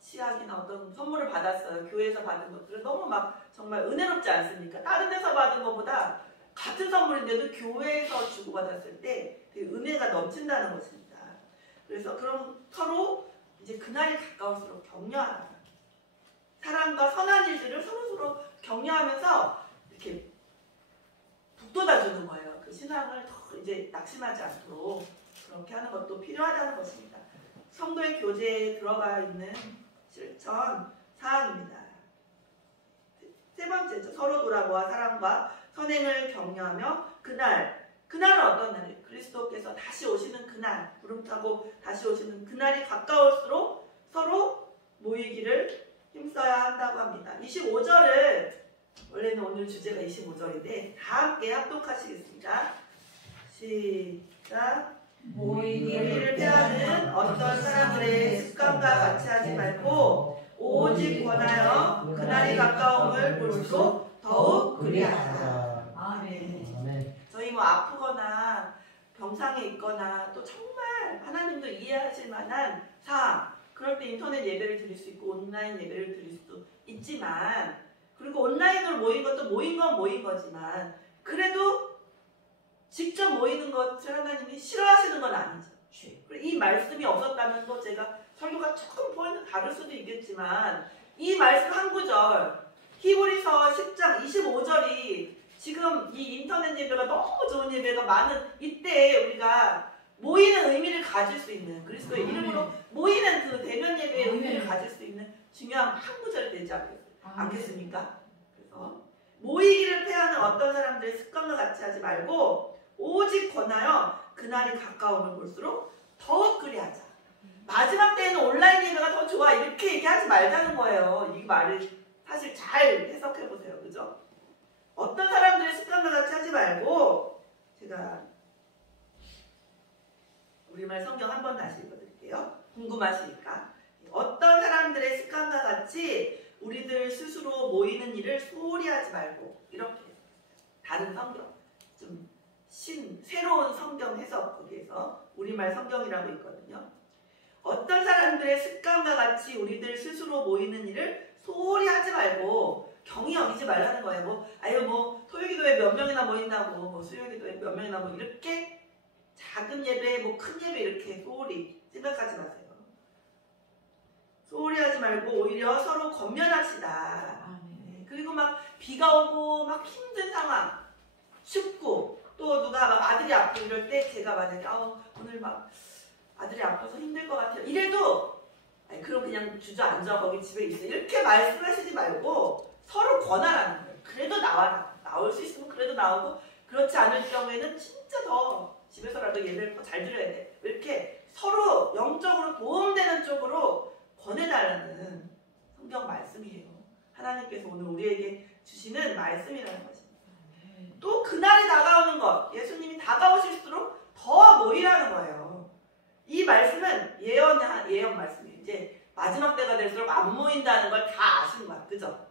치약이나 어떤 선물을 받았어요. 교회에서 받은 것들은 너무 막 정말 은혜롭지 않습니까? 다른 데서 받은 것보다 같은 선물인데도 교회에서 주고받았을 때 되게 은혜가 넘친다는 것입니다. 그래서 그럼 서로 이제 그날이 가까울수록 격려하라. 사랑과 선한 일들을 서로 격려하면서 이렇게 북돋아주는 거예요. 그 신앙을 더 이제 낙심하지 않도록 그렇게 하는 것도 필요하다는 것입니다. 성도의 교제에 들어가 있는 실천 사항입니다. 세 번째죠. 서로 돌아보아 사랑과 선행을 격려하며 그날은 어떤 날이에요? 그리스도께서 다시 오시는 그날, 구름 타고 다시 오시는 그날이 가까울수록 서로 모이기를 힘써야 한다고 합니다. 25절을 원래는 오늘 주제가 25절인데 다 함께 합독하시겠습니다. 시작. 모이기를 피하는 어떤 사람들의 습관과 같이 하지 말고 오직 권하여 그날이 가까움을 볼수록 더욱 그리하라. 아멘. 저희 뭐 아프거나 병상에 있거나 또 정말 하나님도 이해하실 만한 사항, 그럴 때 인터넷 예배를 드릴 수 있고 온라인 예배를 드릴 수도 있지만, 그리고 온라인으로 모인 것도 모인 건 모인 거지만 그래도 직접 모이는 것을 하나님이 싫어하시는 건 아니죠. 그리고 이 말씀이 없었다면 또 제가 설교가 조금 포인트 다를 수도 있겠지만 이 말씀 한 구절 히브리서 10장 25절이 지금 이 인터넷 예배가 너무 좋은 예배가 많은 이때 우리가 모이는 의미를 가질 수 있는, 그리스도의 이름으로 모이는 그 대면 예배의 의미를 가질 수 있는 중요한 한 구절이 되지 않겠습니까? 그래서 모이기를 패하는 어떤 사람들의 습관과 같이 하지 말고 오직 권하여 그날이 가까움을 볼수록 더욱 그리하자. 마지막 때에는 온라인 예배가 더 좋아 이렇게 얘기하지 말자는 거예요. 이 말을 사실 잘 해석해 보세요. 그죠? 어떤 사람들의 습관과 같이 하지 말고, 제가 우리말 성경 한 번 다시 읽어드릴게요. 궁금하시니까. 어떤 사람들의 습관과 같이 우리들 스스로 모이는 일을 소홀히 하지 말고, 이렇게 다른 성경, 좀 새로운 성경 해석, 거기에서 우리말 성경이라고 있거든요. 어떤 사람들의 습관과 같이 우리들 스스로 모이는 일을 소홀히 하지 말고 경히 여기지 말라는 거예요. 뭐 토요기도에 몇 명이나 모인다고, 뭐 수요기도에 몇 명이나 뭐 이렇게 작은 예배, 뭐 큰 예배 이렇게 소홀히 생각하지 마세요. 소홀히 하지 말고 오히려 서로 권면합시다. 네. 그리고 막 비가 오고 막 힘든 상황, 춥고 또 누가 막 아들이 아프고 이럴 때 제가 만약에 오늘 막 아들이 아파서 힘들 것 같아요. 이래도 그럼 그냥 주저앉아 거기 집에 있어 이렇게 말씀하시지 말고 서로 권하라는 거예요. 그래도 나와라. 나올 수 있으면 그래도 나오고, 그렇지 않을 경우에는 진짜 더 집에서라도 예배를 더 잘 드려야 돼. 이렇게 서로 영적으로 도움되는 쪽으로 권해달라는 성경 말씀이에요. 하나님께서 오늘 우리에게 주시는 말씀이라는 것입니다. 또 그날이 다가오는 것, 예수님이 다가오실수록 더 모이라는 거예요. 이 말씀은 예언 말씀이에요. 이제 마지막 때가 될수록 안 모인다는 걸 다 아신 거야. 그죠?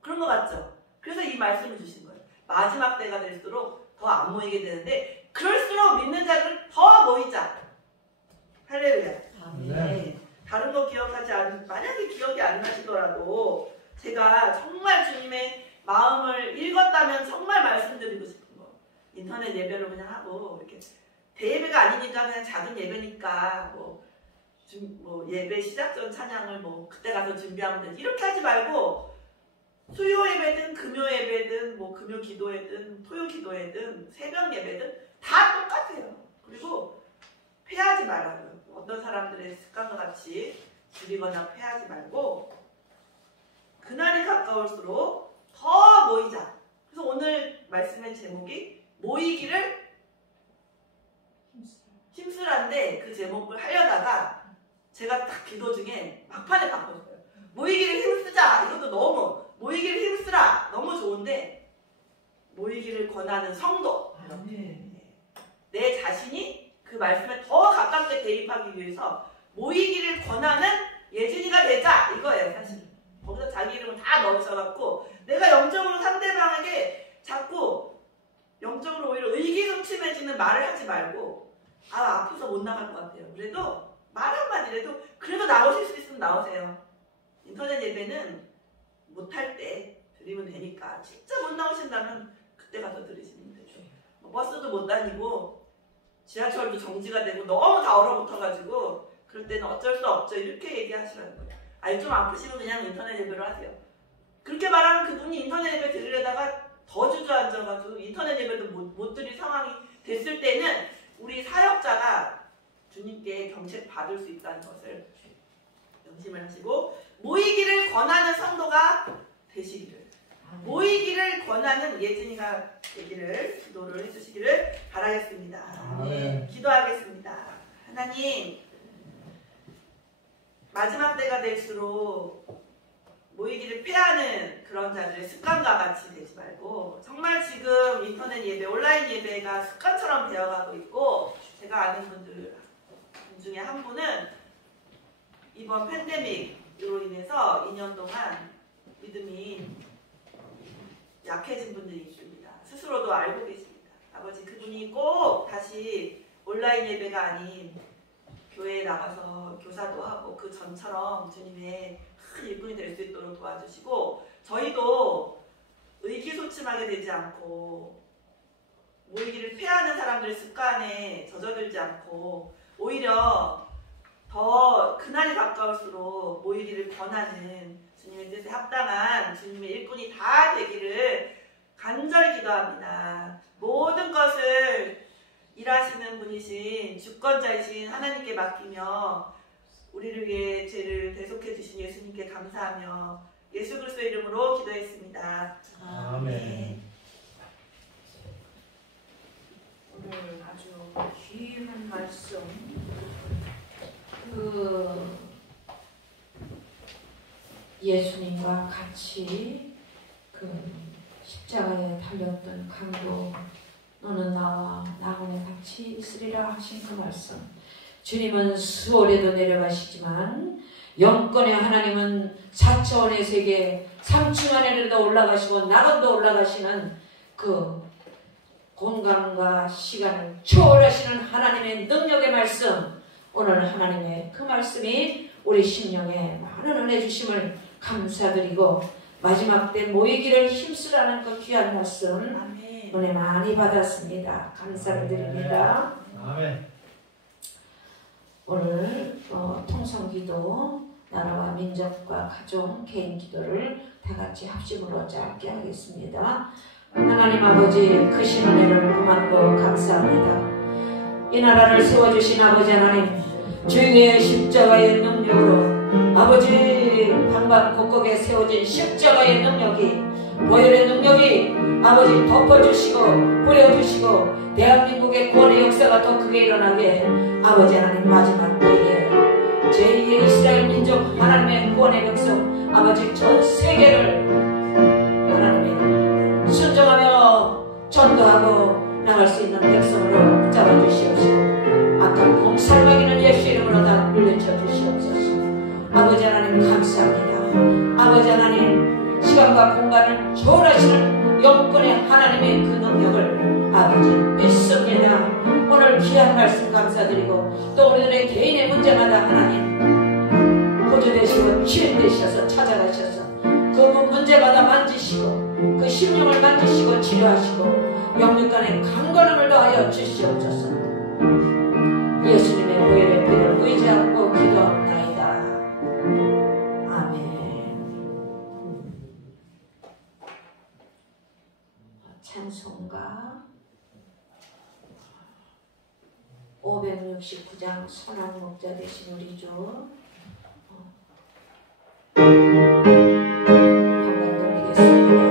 그런 거 같죠? 그래서 이 말씀을 주신 거예요. 마지막 때가 될수록 더 안 모이게 되는데 그럴수록 믿는 자들 더 모이자. 할렐루야. 네. 다른 거 만약에 기억이 안 나시더라도 제가 정말 주님의 마음을 읽었다면 정말 말씀드리고 싶은 거. 인터넷 예배로 그냥 하고 이렇게 대예배가 아니니까 그냥 작은 예배니까 뭐 예배 시작 전 찬양을 뭐 그때 가서 준비하면 되지 이렇게 하지 말고 수요 예배든 금요 예배든 뭐 금요 기도회든 토요 기도회든 새벽 예배든 다 똑같아요. 그리고 패하지 말라고요. 어떤 사람들의 습관과 같이 줄이거나 패하지 말고 그날이 가까울수록 더 모이자. 그래서 오늘 말씀의 제목이 모이기를 힘쓰라인데 그 제목을 하려다가 제가 딱 기도 중에 막판에 바꿨어요. 모이기를 힘쓰자. 이것도 너무 모이기를 힘쓰라. 너무 좋은데 모이기를 권하는 성도. 내 자신이 그 말씀에 더 가깝게 대입하기 위해서 모이기를 권하는 예진이가 되자. 이거예요 사실. 거기서 자기 이름을 다 넣으셔갖고 내가 영적으로 상대방에게 자꾸 영적으로 오히려 의기소침해지는 말을 하지 말고 아파서 못 나갈 것 같아요. 그래도 말 한마디라도 그래도 나오실 수 있으면 나오세요. 인터넷 예배는 못할 때 드리면 되니까 진짜 못 나오신다면 그때 가서 드리시면 되죠. 버스도 못 다니고 지하철도 정지가 되고 너무 다 얼어붙어가지고 그럴 때는 어쩔 수 없죠. 이렇게 얘기하시라는 거예요. 아니 좀 아프시면 그냥 인터넷 예배로 하세요. 그렇게 말하면 그분이 인터넷 예배 드리려다가 더 주저앉아가지고 인터넷 예배도 못 드릴 상황이 됐을 때는 우리 사역자가 주님께 경책 받을 수 있다는 것을 명심을 하시고 모이기를 권하는 성도가 되시기를 모이기를 권하는 예진이가 되기를 기도를 해주시기를 바라겠습니다. 네, 기도하겠습니다. 하나님 마지막 때가 될수록 모이기를 패하는 그런 자들의 습관과 같이 되지 말고 정말 지금 인터넷 예배, 온라인 예배가 습관처럼 되어가고 있고 제가 아는 분들 중에 한 분은 이번 팬데믹으로 인해서 2년 동안 믿음이 약해진 분들이 있습니다. 스스로도 알고 계십니다. 아버지 그분이 꼭 다시 온라인 예배가 아닌 교회에 나가서 교사도 하고 그 전처럼 주님의 큰 일꾼이 될 수 있도록 도와주시고 저희도 의기소침하게 되지 않고 모이기를 패하는 사람들의 습관에 젖어들지 않고 오히려 더 그날이 가까울수록 모이기를 권하는 주님의 뜻에 합당한 주님의 일꾼이 다 되기를 간절히 기도합니다. 모든 것을 일하시는 분이신 주권자이신 하나님께 맡기며 우리를 위해 죄를 대속해 주신 예수님께 감사하며 예수 그리스도의 이름으로 기도했습니다. 아멘. 오늘 아주 귀한 말씀 예수님과 같이 십자가에 달렸던 강도 너는 나와 나원에 같이 있으리라 하신 그 말씀 주님은 수월에도 내려가시지만 영권의 하나님은 4차원의 세계 3층 안에도 올라가시고 낙원도 올라가시는 그 공간과 시간을 초월하시는 하나님의 능력의 말씀 오늘 하나님의 그 말씀이 우리 심령에 많은 은혜 주심을 감사드리고 마지막 때 모이기를 힘쓰라는 그 귀한 말씀 아멘. 은혜 많이 받았습니다. 감사를 드립니다. 아멘. 오늘 통성기도 나라와 민족과 가족 개인 기도를 다같이 합심으로 짧게 하겠습니다. 하나님 아버지 크신 은혜를 고맙고 감사합니다. 이 나라를 세워주신 아버지 하나님 주의 십자가의 능력으로 아버지 방방곡곡에 세워진 십자가의 능력이 보혈의 능력이 아버지 덮어주시고 뿌려주시고 대한민국의 구원의 역사가 더 크게 일어나게 아버지 하나님 마지막 때에 제2의 이스라엘 민족 하나님의 구원의 백성 아버지 전 세계를 하나님의 순종하며 전도하고 나갈 수 있는 백성으로 붙잡아 주시옵시고 악한 공살마귀는 예수 이름으로 다 물리쳐 주시옵소서. 아버지 하나님 감사합니다. 아버지 하나님 시간과 공간을 초월하시는 영권의 하나님의 그 능력을 아버지 믿습니다. 오늘 귀한 말씀 감사드리고 또 우리들의 개인의 문제마다 하나님 보조되시고 치유되셔서 찾아가셔서 그 문제마다 만지시고 그 심령을 만지시고 치료하시고 영육간에 강건함을 더하여 주시옵소서. 예수님의 보혈의 피를 의지하고 기도합나이다. 아멘. 찬송가 569장 선한 목자 되신 우리 주 한번 돌리겠습니다.